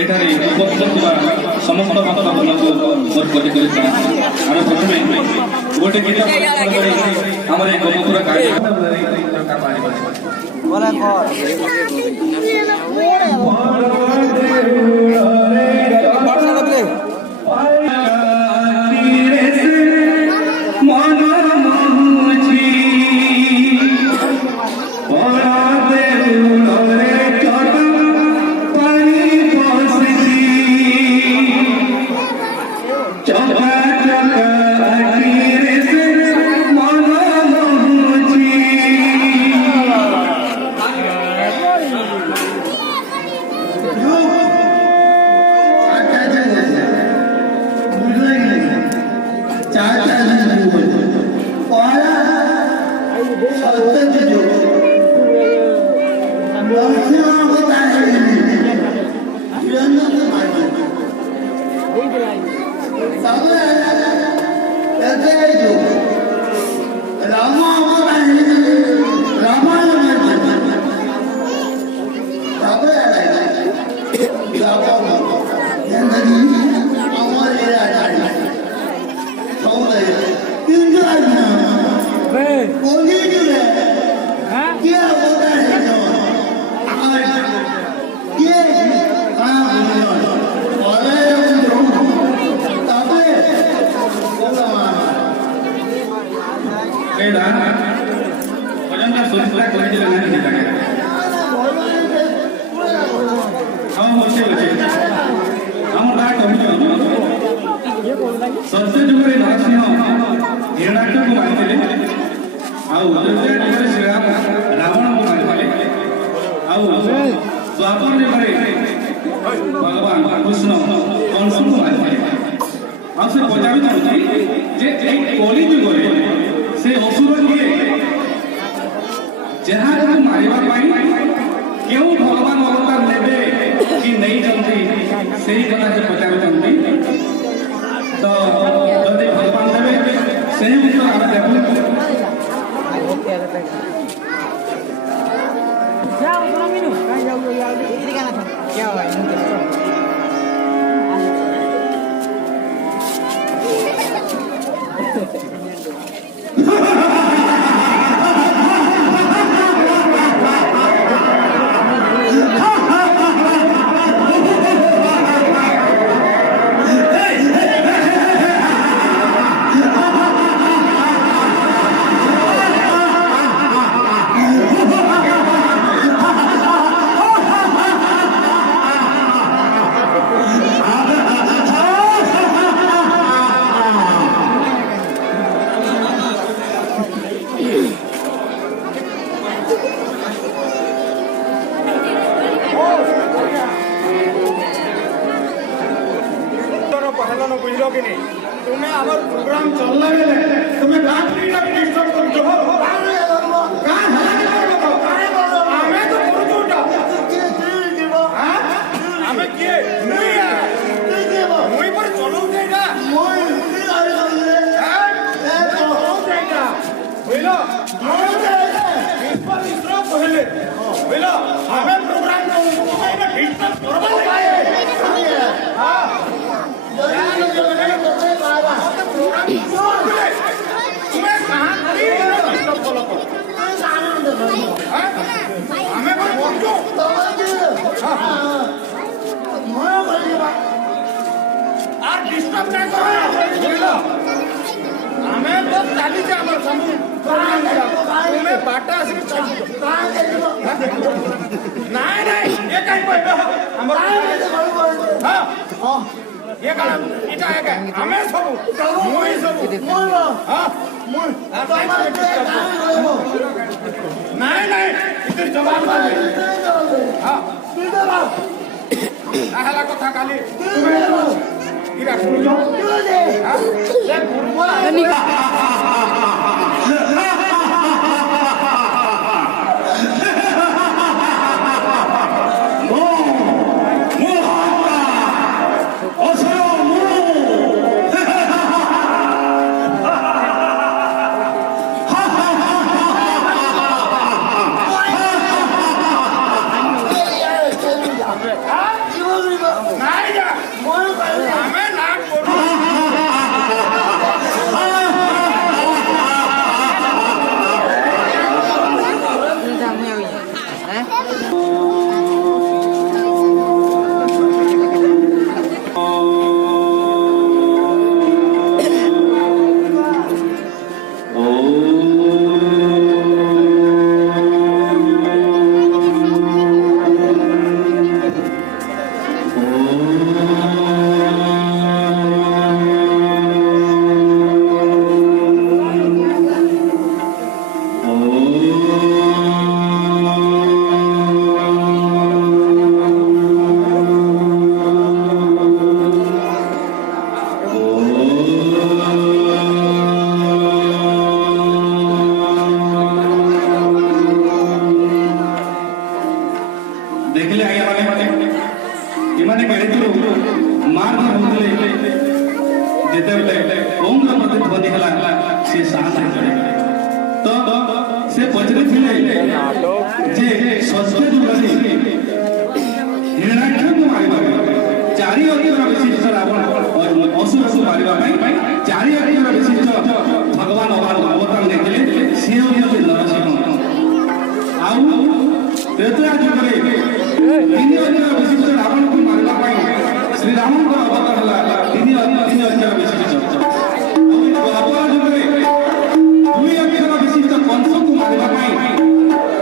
ଏଠାରେ ଉପସ୍ଥିତ ଥିବା ସମସ୍ତ ଭକ୍ତମାନଙ୍କୁ ମୋର କୋଟି କୋଟି ପ୍ରଣାମ। ଆମେ ପ୍ରଥମେ ଗୋଟେ ଗୀତ କରି ଆମର ଏ ଗୋମପୁର सत्य जुगे नरसिंह हिरण्याक्ष को मारिले श्रीराम रावण को मारिले द्वापर जुगे भगवान कृष्ण कंस को मारिले से पचार कली जुगे से असुर किए जहाँ को मारे क्यों भगवान अवतार ने कि नहीं जानते से कथा से पचार तो जदि भगवान देवे से उत्तर आम तुम्हें आवर प्रोग्राम चलना बेले तुम्हें रात रीडा डिस्टर्ब कर दो का हमें तो पुरुषोटा हां हमें के मुई पर चलो देगा मुई हां ए चलो देगा बोलो इस पर दूसरा पहले बोलो हमें प्रोग्राम को तुम्हें डिस्टर्ब करवा है हां डिस्टर्ब नहीं करो हमें तो चाली से हमारे समूह तुम्हें बाटा आसिक नहीं नहीं ये कहीं पर हमारा हाँ ये काम इटा है क्या हमें सब मुई सब हाँ मुई नहीं नहीं इधर जवाब हाँ आला को था काली इरा कुछ हाँ ये कुर्मा ଦେଖିଲେ ଆଜ୍ଞା ମାନେ ଏମାନେ କେଡ଼ିଥିରୁ ମାର ହଉଥିଲେ ଯେତେବେଳେ ଓଂର ପ୍ରତି ଧ୍ୱନି ହେଲା ସେ ଶାନ୍ତ ହେଇଗଲେ ତ ସେ ପଚାରିଥିଲେ ଯେ ସତ୍ୟ ଯୁଗରେ ହିରଣ୍ୟାକ୍ଷକୁ ମାରିବା ଚାରି ଅକ୍ଷର ବିଶିଷ୍ଟ ରାବଣ ଅସୁରକୁ ମାରିବା ପାଇଁ ଚାରି ଅକ୍ଷର ବିଶିଷ୍ଟ ଭଗବାନ ଅବତାର ନେଇଥିଲେ ସିଏ ହେଉଛନ୍ତି ନରସିଂହ। ଆଉ ତ୍ରେତୟା ଯୁଗରେ ତିନି ଅକ୍ଷର ବିଶିଷ୍ଟ ରାବଣକୁ ମାରିବା ପାଇଁ ଶ୍ରୀରାମଙ୍କର ଅବତାର ହେଲା ତିନି ଅକ୍ଷର ବିଶିଷ୍ଟ। ଆଉ ଦ୍ୱାପର ଯୁଗରେ ଦୁଇ ଅକ୍ଷର ବିଶିଷ୍ଟ କଂସକୁ ମାରିବା ପାଇଁ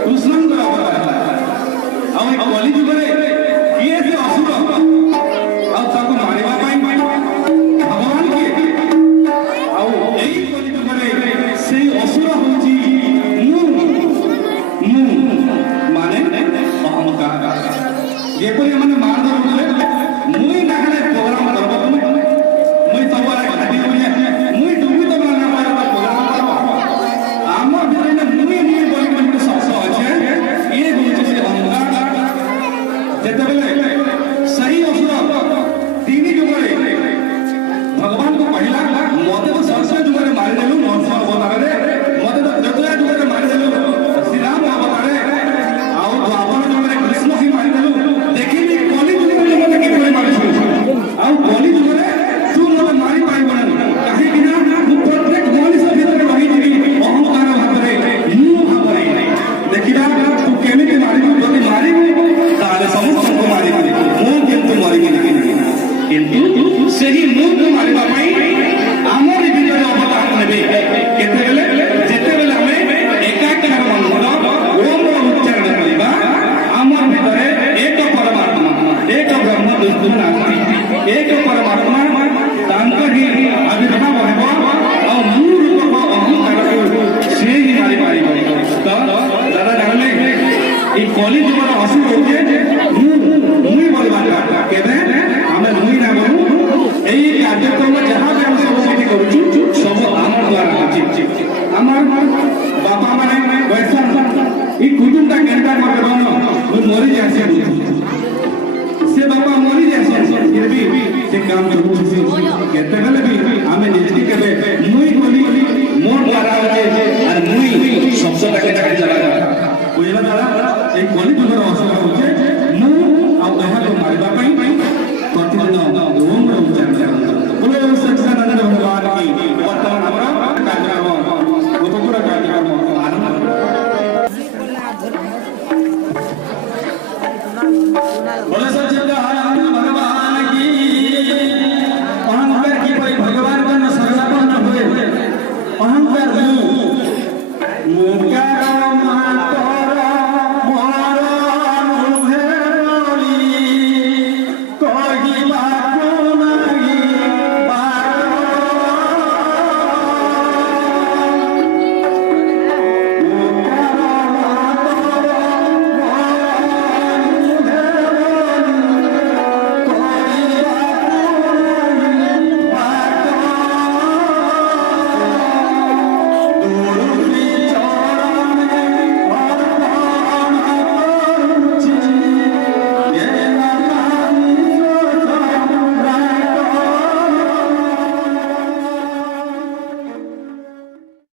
କୃଷ୍ଣଙ୍କର ଅବତାର ହେଲା। ଆଉ ଏ କଲି ଯୁଗରେ କିଏ ସେ ଅସୁର ଆଉ ତାକୁ ମାରିବା ପାଇଁ ଭଗବାନ କିଏ? ଆଉ ଏଇ କଲି ଯୁଗରେ ସେଇ ଅସୁର ହଉଛି ମୁଁ ମାନେ ଅହଂକାର। ଯେପରି ଏମାନେ ମାର ଧରୁଥିଲେ ମୁଇଁ ନାହେଲେ ପ୍ରୋଗ୍ରାମ କରବ ମୁଇଁ ସବୁଆଡେ ଘାଟି କରିଆ ମୁଇଁ ଡୁବି ତ ମାନେ ପ୍ରୋଗ୍ରାମ କରବ ଆମ ଭିତରେ ମୁଇଁ ବୋଲି ଗୋଟେ ଶବ୍ଦ ଅଛେ ଇଏ ହଉଛି ସେ ଅହଂକାର। ଯେତେବେଳେ ସେହି ଅସୁର ତିନି ଯୁଗରେ ଭଗବାନଙ୍କୁ କହିଲା ମତେ ତ ସଂସାର ଯୁଗରେ ମାରିଦେଲୁ ନରସିଂହ ଅବତାରରେ ମତେ ତ ତ୍ରେତୟା ଯୁଗରେ ମାରିଦେଲୁ ଶ୍ରୀରାମ ଅବତାରରେ ଆଉ ଦ୍ୱାପର ଯୁଗରେ କୃଷ୍ଣ ହିଁ ମାରିଦେଲୁ ଦେଖିଲି କଲି ଯୁଗରେ ମତେ କିପରି ମାରିଛୁ ଆଉ କଲି ଯୁଗରେ ତୁ ମତେ ମାରିପାରିବୁନି କାହିଁକି ନା ମୁଁ ପ୍ରତ୍ୟେକ ମଣିଷ ଭିତରେ ରହିଯିବି ଅହଂକାର ଭାବରେ ମୁଁ ଭାବରେ ଦେଖିବା ତୁ କେମିତି ମାରିବୁ ଯଦି ମାରିବୁ ତାହେଲେ ସମସ୍ତଙ୍କୁ ମାରିବୁ ମୁଁ କିନ୍ତୁ ମରିବିନି କିନ୍ତୁ ସେହି ମୁଁକୁ ମାରିବା ପାଇଁ ଆମରି ଭିତରେ ଅବତାର ନେବେ କେତେବେଳେ ଯେତେବେଳେ ଆମେ ଏକାକାର ମନ୍ତ୍ର ଓମର ଉଚ୍ଚାରଣ କରିବା ଆମ ଭିତରେ ଏକ ପରମାତ୍ମା ଏକ ବ୍ରହ୍ମ ଦୁର୍ଗୁଣ ନାହାନ୍ତି ଏକ ପରମାତ୍ମା ତାଙ୍କ ହିଁ ଆବିର୍ଭାବ ହେବ ଆଉ ମୁଁ ରୂପକ ଅହଂକାରକୁ ସେ ହିଁ ମାରିପାରିବ। ତ ଦାଦା ଜାଣିଲେ এই কলি যুগর অসুর হচ্ছে মুই বলবার কেবে আমি মুই না করু এই কার্যক্রম যাহা আমি সব সেটি করুছু সব আমার দ্বারা হচ্ছে আমার বাপা মানে বয়সন এই কুটুমটা কেনটা করবে মুই মরি যাচ্ছি সে বাপা মরি যাচ্ছি ফির বি সে কাম করুছু কেতেবেলে বি আমি নিজে কেবে মুই বলি মোর দ্বারা হচ্ছে আর মুই শব্দটাকে ছাড়ি চলা বুঝলা দাদা এই কলি যুগর অসুর হচ্ছে ମୁଁ ଆଉ ଏହାକୁ ମାରିବା ପାଇଁ ପ୍ରତିଦିନ ଓମର ଉଚ୍ଚାରଣ କରନ୍ତୁ। ବୋଲେ ସଚ୍ଚିଦାନନ୍ଦ ଭଗବାନ କି ବର୍ତ୍ତମାନ ଆମର କାର୍ଯ୍ୟକ୍ରମ ଗୋପପୁର କାର୍ଯ୍ୟକ୍ରମ ଆରମ୍ଭ ବୋଲେ ସଚ୍ଚିଦାନନ୍ଦ